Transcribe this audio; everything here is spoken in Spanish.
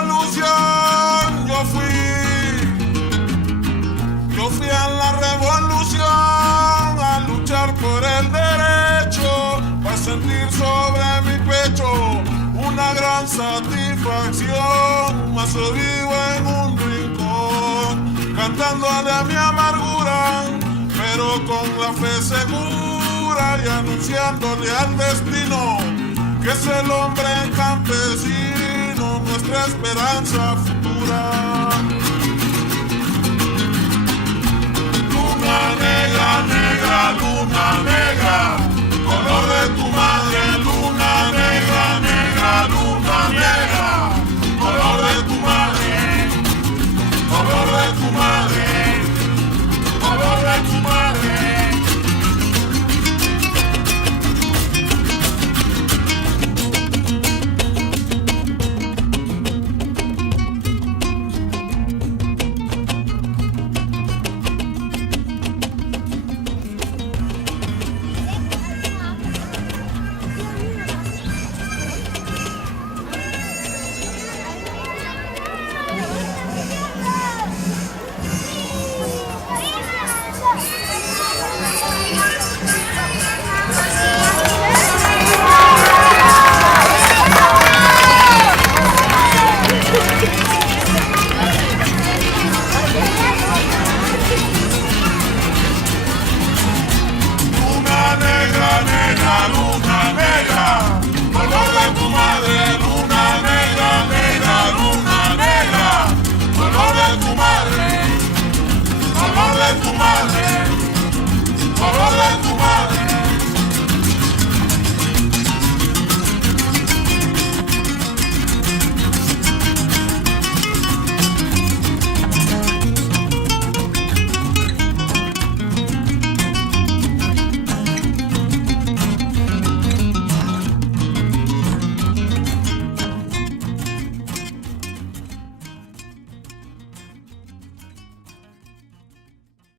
revolución, yo fui en la revolución a luchar por el derecho, para sentir sobre mi pecho una gran satisfacción, más vivo en un rincón, cantándole a mi amargura, pero con la fe segura y anunciándole al destino que es el hombre campesino, nuestra esperanza futura.